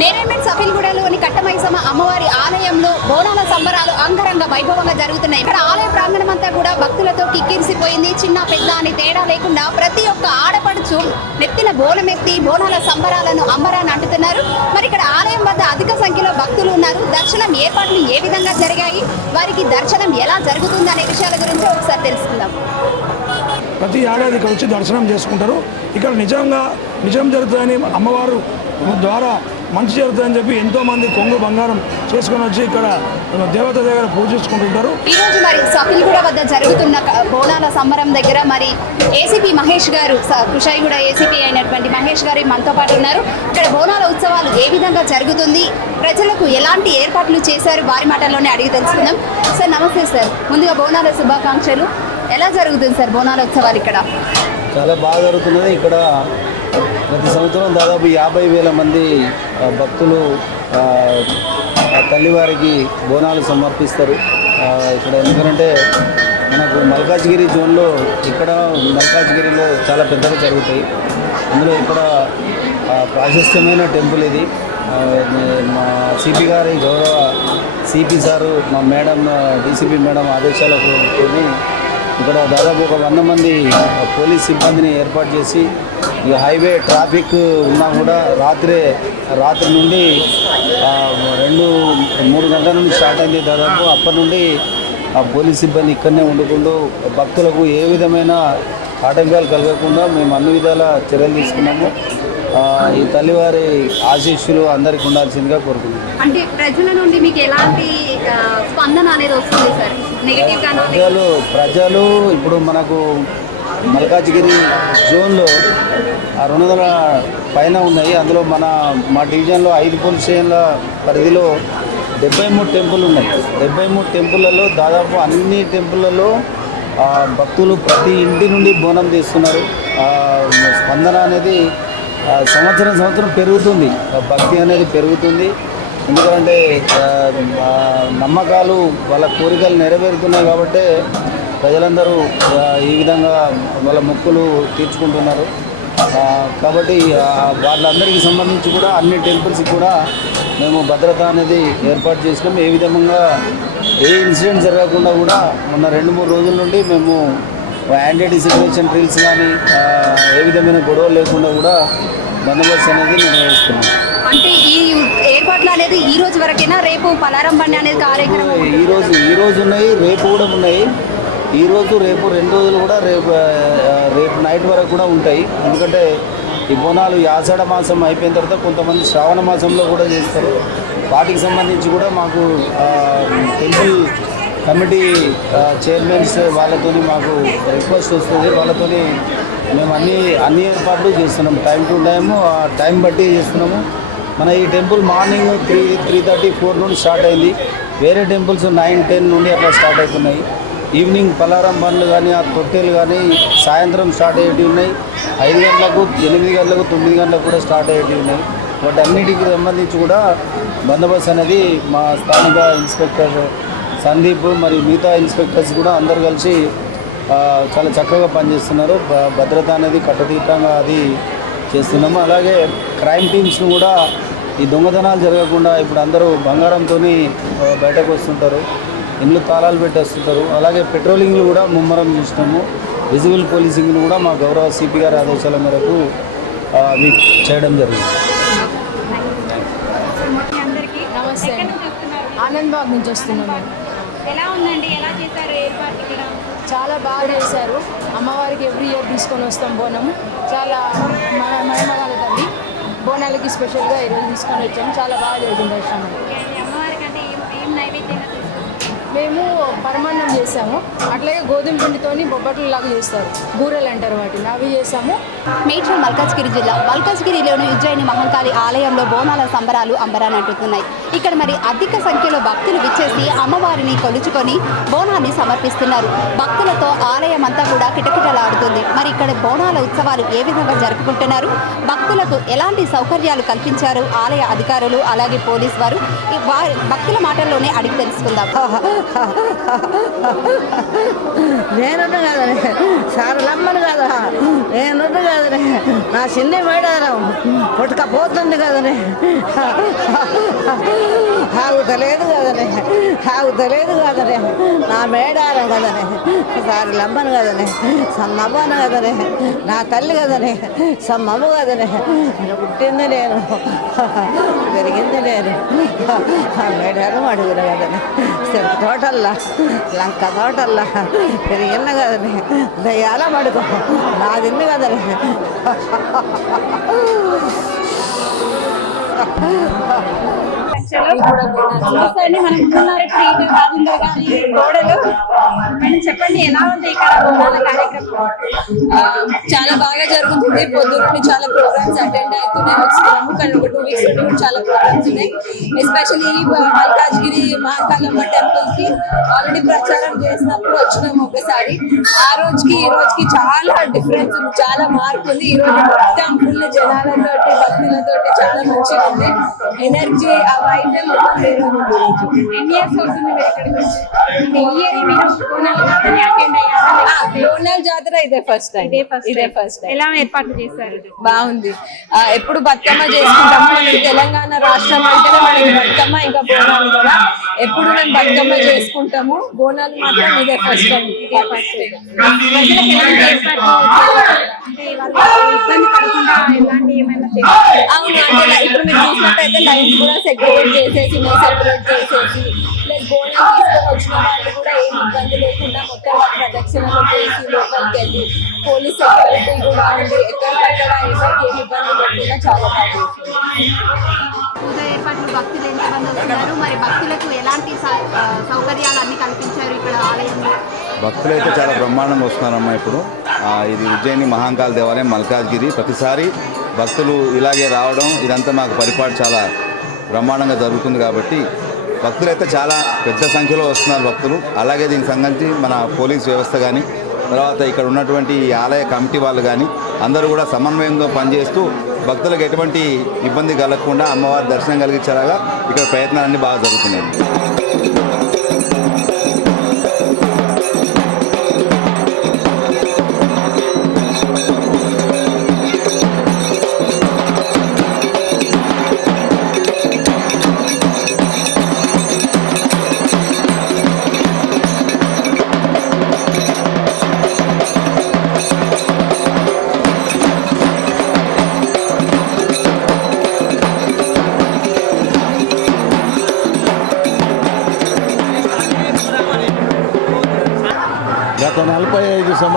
నేరేమెట్ సఫిల్గూడలోని కట్టమైసమ్మ అమ్మవారి ఆలయంలో బోనాల సంబరాలు అంగరంగ వైభవంగా జరుగుతున్నాయి. ఇక్కడ ఆలయ ప్రాంగణం అంతా కూడా భక్తులతో కిక్కిరిసిపోయింది. చిన్న పెద్ద అని తేడా లేకుండా ప్రతి ఒక్క ఆడపడుచు నెత్తిన బోనమెత్తి బోనాల సంబరాలను అంబరాన్ని అంటుతున్నారు. మరి ఇక్కడ ఆలయం వద్ద అధిక సంఖ్యలో భక్తులు ఉన్నారు. దర్శనం ఏర్పాట్లు ఏ విధంగా జరిగాయి? వారికి దర్శనం ఎలా జరుగుతుంది అనే విషయాల గురించి ఒకసారి తెలుసుకుందాం. ప్రతి ఏడాది ఇక్కడ వచ్చి దర్శనం చేసుకుంటారు. ఇక్కడ నిజంగా నిజం జరుగుతుందని అమ్మవారు ద్వారా మంచి జరుగుతుందని చెప్పి ఎంతోమంది కొంగు బంగారం చేసుకొని వచ్చి ఇక్కడ దేవత దగ్గర పూజించుకుంటుంటారు ఈ రోజు మరి సఫిల్గూడ వద్ద జరుగుతున్న బోనాల సంబరం దగ్గర మరి ఏసీపీ మహేష్ గారు స- కుషాయిగూడ ఏసీపీ అయినటువంటి మహేష్ గారు మనతో పాటు ఉన్నారు. ఇక్కడ బోనాల ఉత్సవాలు ఏ విధంగా జరుగుతుంది? ప్రజలకు ఎలాంటి ఏర్పాట్లు చేశారు? వారి మాటల్లోనే అడిగి తెలుసుకుందాం. సార్ నమస్తే సార్. ముందుగా బోనాల శుభాకాంక్షలు. ఎలా జరుగుతుంది సార్ బోనాల ఉత్సవాలు ఇక్కడ? చాలా బాగా జరుగుతున్నది. ఇక్కడ ప్రతి సంవత్సరం దాదాపు యాభై వేల మంది భక్తులు తల్లివారికి బోనాలు సమర్పిస్తారు. ఇక్కడ ఎందుకంటే మనకు మల్కాజ్గిరి జోన్లో ఇక్కడ మల్కాజ్గిరిలో చాలా పెద్దగా జరుగుతాయి. అందులో ఇక్కడ ప్రాశస్త్యమైన టెంపుల్ ఇది. మా సిపి గారి గౌరవ సిపి సారు మా మేడం డీసీపీ మేడం ఆదేశాలకు ఇక్కడ దాదాపు ఒక వంద మంది పోలీస్ సిబ్బందిని ఏర్పాటు చేసి ఈ హైవే ట్రాఫిక్ ఉన్నా కూడా రాత్రే రాత్రి నుండి రెండు మూడు గంటల నుండి స్టార్ట్ అయింది దాదాపు. అప్పటి నుండి ఆ పోలీస్ సిబ్బంది ఇక్కడనే వండుకుంటూ భక్తులకు ఏ విధమైన ఆటంకాలు కలగకుండా మేము అన్ని విధాల చర్యలు తీసుకున్నాము. ఈ తల్లివారి ఆశీస్సులు అందరికి ఉండాల్సిందిగా కోరుకుంటున్నాం. అంటే ప్రజల నుండి మీకు ఎలాంటి స్పందన అనేది వస్తుంది సార్? ప్రజలు ప్రజలు ఇప్పుడు మనకు మల్కాజ్గిరి జోన్లో ఆ రెండు వందల పైన ఉన్నాయి. అందులో మన మా డివిజన్లో ఐదు పోలీస్ స్టేషన్ల పరిధిలో డెబ్బై మూడు టెంపుల్ ఉన్నాయి. డెబ్బై మూడు టెంపుల్లలో దాదాపు అన్ని టెంపుల్లలో ఆ, భక్తులు ప్రతి ఇంటి నుండి బోనం తీస్తున్నారు ఆ, స్పందన అనేది సంవత్సరం సంవత్సరం పెరుగుతుంది. ఆ, భక్తి అనేది పెరుగుతుంది. ఎందుకంటే నమ్మకాలు వాళ్ళ కోరికలు నెరవేరుతున్నాయి కాబట్టి ప్రజలందరూ ఈ విధంగా వాళ్ళ మొక్కులు తీర్చుకుంటున్నారు. కాబట్టి వాళ్ళందరికీ సంబంధించి కూడా అన్ని టెంపుల్స్ కూడా మేము భద్రత అనేది ఏర్పాటు చేసినాం. ఏ విధంగా ఏ ఇన్సిడెంట్ జరగకుండా కూడా మొన్న రెండు మూడు రోజుల నుండి మేము యాంటీ డిసిగ్నేషన్ డ్రిల్స్ కానీ ఏ విధమైన గొడవలు లేకుండా కూడా బందోబస్తు అనేది నిర్వహిస్తున్నాం. అంటే ఈ ఏర్పాట్లు అనేది ఈ రోజు వరకేనా? రేపు పలారం బండి అనేది కార్యక్రమం ఈ రోజు ఈ రోజు ఉన్నాయి రేపు కూడా ఉన్నాయి. ఈ రోజు రేపు రెండు రోజులు కూడా రేపు రేపు నైట్ వరకు కూడా ఉంటాయి. ఎందుకంటే ఈ బోనాలు ఆషాఢ మాసం అయిపోయిన తర్వాత కొంతమంది శ్రావణ మాసంలో కూడా చేస్తారు. వాటికి సంబంధించి కూడా మాకు టెంపుల్ కమిటీ చైర్మన్స్ వాళ్ళతోని మాకు రిక్వెస్ట్ వస్తుంది. వాళ్ళతోని మేము అన్ని అన్ని ఏర్పాట్లు చేస్తున్నాం టైం టు టైము ఆ టైం బట్టి చేస్తున్నాము. మన ఈ temple morning three three thirty four నుండి స్టార్ట్ అయింది. వేరే టెంపుల్స్ నైన్ టెన్ నుండి అట్లా స్టార్ట్ అవుతున్నాయి ఈవినింగ్ పలారం బండ్లు కానీ ఆ తొట్టెలు కానీ సాయంత్రం స్టార్ట్ అయ్యేవి ఉన్నాయి. ఐదు గంటలకు ఎనిమిది గంటలకు తొమ్మిది గంటలకు కూడా స్టార్ట్ అయ్యేవి ఉన్నాయి. వాటన్నిటికి సంబంధించి కూడా బందోబస్తు అనేది మా స్థానిక ఇన్స్పెక్టర్ సందీప్ మరియు మిగతా ఇన్స్పెక్టర్స్ కూడా అందరు కలిసి చాలా చక్కగా పనిచేస్తున్నారు. భద్రత అనేది కట్టుదిట్టంగా అది చేస్తున్నాము. అలాగే క్రైమ్ టీమ్స్ను కూడా ఈ దొంగతనాలు జరగకుండా ఇప్పుడు అందరూ బంగారంతో బయటకు వస్తుంటారు. ఇండ్లు తాళాలు పెట్టి వస్తుంటారు. అలాగే పెట్రోలింగ్లు కూడా ముమ్మరం చేసినాము. విజిబుల్ పోలీసింగ్ను కూడా మా గౌరవ సిపి గారి ఆదేశాల మేరకు అవి చేయడం జరిగింది. అందరికీ నమస్తే నుంచి వస్తున్నారు? ఆనంద్ బాగ్ నుంచి వస్తున్నాం మేము ఎలా ఉందండి? ఎలా చేశారు ఏర్పాటు ఇక్కడ? చాలా బాగా చేశారు. అమ్మవారికి ఎవ్రీ ఇయర్ తీసుకొని వస్తాం బోనం. చాలా తల్లి బోనాలకి స్పెషల్గా ఈరోజు తీసుకొని వచ్చాము. చాలా బాగా జరిగింది దర్శనం మేము పరమాన్నం చేసాము. అట్లాగే గోధుమ పిండితోని బొబ్బట్లు లాగా చేస్తారు. బూరెలు అంటారు వాటిని. అవి చేసాము. మేడ్చల్ మల్కాజ్గిరి జిల్లా. మల్కాజ్గిరిలోని ఉజ్జయిని మహంకాళి ఆలయంలో బోనాల సంబరాలు అంబరానంటుతున్నాయి ఇక్కడ మరి అధిక సంఖ్యలో భక్తులు విచ్చేసి అమ్మవారిని కొలుచుకొని బోనాన్ని సమర్పిస్తున్నారు. భక్తులతో ఆలయం అంతా కూడా కిటకిటలాడుతుంది. మరి ఇక్కడ బోనాల ఉత్సవాలు ఏ విధంగా జరుపుకుంటున్నారు? భక్తులకు ఎలాంటి సౌకర్యాలు కల్పించారు? ఆలయ అధికారులు అలాగే పోలీస్ వారు ఈ వారి భక్తుల మాటల్లోనే అడిగి తెలుసుకుందాం. నేనుండు కదా సారలమ్మను కదా. నేనుండు కదా నా చిన్న మేడారం. పుట్టుకపోతుంది కదనే ఆగుతలేదు కదనే ఆగుతలేదు కదనే నా మేడారం కదనే సారి లమ్మను కదనే సమ్మమ్మను కదనే నా తల్లి కదనే సమ్మమ్మ కదనే పుట్టింది నేను పెరిగింది నేను ఆ మేడారం అడుగున కదనే చెరుకు తోటల్లా లంక తోటల్లా పెరిగిన కదనే దయ్యాల మడుగు నాదింది కదనే చూడండి మనం ఉన్నారు గారి గోడలు. మేడం చెప్పండి ఎలా ఉంది ఇక్కడ బోనాల కార్యక్రమం? చాలా బాగా జరుగుతుంది. పొద్దున్న చాలా ప్రోగ్రామ్స్ అటెండ్ అవుతూనే వస్తున్నాము కానీ ఒక టూ వీక్స్ నుండి చాలా ప్రోగ్రామ్స్ ఉన్నాయి. ఎస్పెషల్లీ మల్కాజ్గిరి మహాకాలమ్మ టెంపుల్కి ఆల్రెడీ ప్రచారం చేసినప్పుడు వచ్చినాము ఒకసారి. ఆ రోజుకి ఈ రోజుకి చాలా డిఫరెన్స్ ఉంది. చాలా మార్పు ఉంది. ఈ రోజు మొత్తం ఫుల్ జనాలతోటి భక్తులతోటి చాలా మంచిగా ఉంది. ఎనర్జీ ఆ వైద్యం మొత్తం. ఎన్ని ఇయర్స్ అవుతుంది ఇయర్ మీరు? జాతర ఇదే ఫస్ట్ టైం ఇదే ఫస్ట్ టైం ఎలా ఏర్పాట్లు చేశారు? బాగుంది. ఎప్పుడు బతుకమ్మ చేసుకుంటాము? మనకి తెలంగాణ రాష్ట్రం అంటేనే మనకి బతుకమ్మ ఇంకా బోనాలు కదా. ఎప్పుడు మేము బతుకమ్మ చేసుకుంటాము? బోనాలు మాత్రం ఇదే ఫస్ట్ టైం ఇదే ఫస్ట్ చేస్తారు? అవును అంటే ఇప్పుడు మీరు చూసినట్టయితే లైన్స్ కూడా సెగ్రిగేట్ చేసేసి సెపరేట్ చేసేసి ప్లస్ బోనం తీసుకొని వచ్చిన వాళ్ళు కూడా ఏం ఇబ్బంది లేకుండా మొత్తం ప్రదక్షిణలు చేసి లోపలికి వెళ్ళి పోలీస్ సెక్యూరిటీ కూడా ఉంది ఎక్కడికక్కడ ఎవరికి ఏం ఇబ్బంది లేకుండా చాలా బాగా పూజ ఏర్పాట్లు భక్తులు ఎంతమంది వస్తున్నారు మరి భక్తులకు ఎలాంటి స- ఆ, సౌకర్యాలు అన్ని కల్పించారు ఇక్కడ ఆలయంలో? భక్తులు అయితే చాలా బ్రహ్మాండంగా వస్తున్నారమ్మా ఇప్పుడు. ఇది ఉజ్జయిని మహాంకాళ దేవాలయం మల్కాజ్గిరి. ప్రతిసారి భక్తులు ఇలాగే రావడం ఇదంతా మాకు పరిపాటు చాలా బ్రహ్మాండంగా జరుగుతుంది కాబట్టి భక్తులు అయితే చాలా పెద్ద సంఖ్యలో వస్తున్నారు భక్తులు. అలాగే దీనికి సంబంధించి మన పోలీస్ వ్యవస్థ కానీ తర్వాత ఇక్కడ ఉన్నటువంటి ఆలయ కమిటీ వాళ్ళు కానీ అందరూ కూడా సమన్వయంగా పనిచేస్తూ భక్తులకు ఎటువంటి ఇబ్బంది కలగకుండా అమ్మవారి దర్శనం కలిగించేలాగా ఇక్కడ ప్రయత్నాలన్నీ బాగా జరుగుతున్నాయి.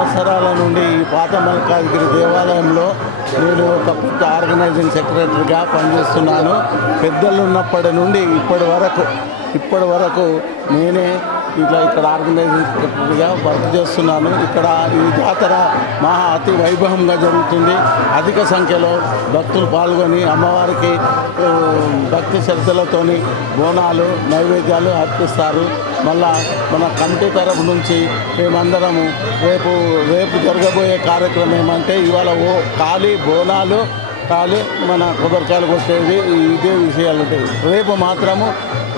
సంవత్సరాల నుండి ఈ పాత మల్కాజ్గిరి దేవాలయంలో నేను ఒక పెద్ద ఆర్గనైజింగ్ సెక్రటరీగా పనిచేస్తున్నాను. పెద్దలు ఉన్నప్పటి నుండి ఇప్పటి వరకు ఇప్పటి వరకు నేనే ఇట్లా ఇక్కడ ఆర్గనైజింగ్ సెక్రటరీగా వర్క్ చేస్తున్నాను. ఇక్కడ ఈ జాతర మహా అతి వైభవంగా జరుగుతుంది. అధిక సంఖ్యలో భక్తులు పాల్గొని అమ్మవారికి భక్తి శ్రద్ధలతోని బోనాలు నైవేద్యాలు అర్పిస్తారు. మళ్ళా మన కమిటీ తరపు నుంచి మేమందరము రేపు రేపు జరగబోయే కార్యక్రమం ఏమంటే ఇవాళ ఓ ఖాళీ బోనాలు ఖాళీ మన కొబ్బరికాయలు కొట్టేది ఇదే విషయాలు ఉంటాయి. రేపు మాత్రము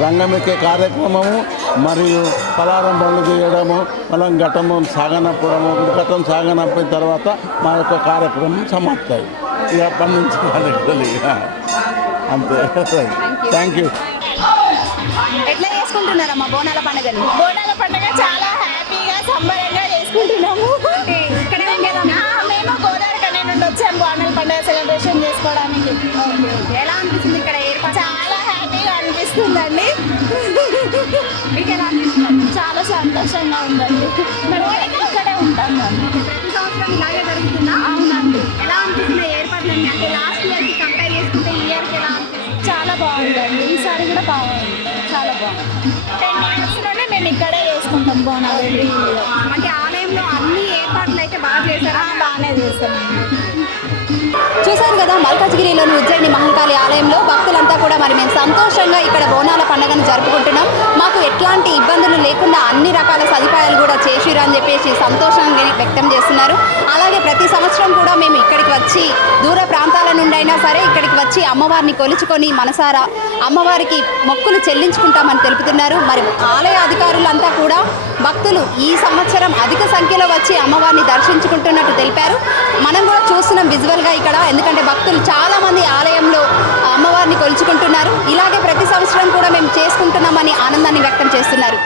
రంగమెక్కే కార్యక్రమము మరియు పలారం పనులు చేయడము మనం ఘటము సాగనప్పడము ఘటం సాగనప్పిన తర్వాత మా యొక్క కార్యక్రమం సమాప్తాయి. ఇక అప్పటి నుంచి కార్యక్రమాలు ఇక అంతే. థ్యాంక్ యూ చేసుకుంటున్నారమ్మా బోనాల పండుగని? బోనాల పండుగ చాలా హ్యాపీగా సంబరంగా చేసుకుంటున్నాము. ఇక్కడే మేము గోదావరి కనే నుండి వచ్చాము బోనాల పండుగ సెలబ్రేషన్ చేసుకోవడానికి. ఎలా అనిపిస్తుంది ఇక్కడ ఏర్పాటు? చాలా హ్యాపీగా అనిపిస్తుందండి. మీకు ఎలా అనిపిస్తుంది. చాలా సంతోషంగా ఉందండి. మేము ఇక్కడే ఉంటాం మేము. ప్రతి సంవత్సరం ఇలాగే జరుగుతుందా? అవునండి. ఎలా అనిపిస్తుంది అంటే లాస్ట్ కంపేర్ చేసుకుంటే ఈ ఎలా చాలా బాగుందండి. ఈసారి కూడా బాగుంది. టెన్ నుండి మేము ఇక్కడే చేసుకుంటాం బోనాలు. ఎవ్రీ అంటే ఆలయంలో అన్ని ఏర్పాట్లు అయితే బాగా చేశారా? బాగానే చేస్తాం. చూశారు కదా మల్కాజ్గిరిలోని ఉజ్జయిని మహంకాళి ఆలయంలో భక్తులంతా కూడా మరి మేము సంతోషంగా ఇక్కడ బోనాల పండుగను జరుపుకుంటున్నాం. మాకు ఎట్లాంటి ఇబ్బందులు లేకుండా అన్ని రకాల సదుపాయాలు కూడా చేసిరు అని చెప్పేసి సంతోషంగా వ్యక్తం చేస్తున్నారు. అలాగే ప్రతి సంవత్సరం కూడా మేము ఇక్కడికి వచ్చి దూర ప్రాంతాల నుండి అయినా సరే ఇక్కడికి వచ్చి అమ్మవారిని కొలుచుకొని మనసారా అమ్మవారికి మొక్కులు చెల్లించుకుంటామని తెలుపుతున్నారు. మరి ఆలయ అధికారులంతా కూడా భక్తులు ఈ సంవత్సరం అధిక సంఖ్యలో వచ్చి అమ్మవారిని దర్శించుకుంటున్నట్టు తెలిపారు. మనం కూడా చూస్తున్నాం విజువల్గా ఇక్కడ. ఎందుకంటే భక్తులు చాలామంది ఆలయంలో అమ్మవారిని కొలుచుకుంటున్నారు. ఇలాగే ప్రతి సంవత్సరం కూడా మేము చేసుకుంటున్నామని ఆనందాన్ని వ్యక్తం చేస్తున్నారు.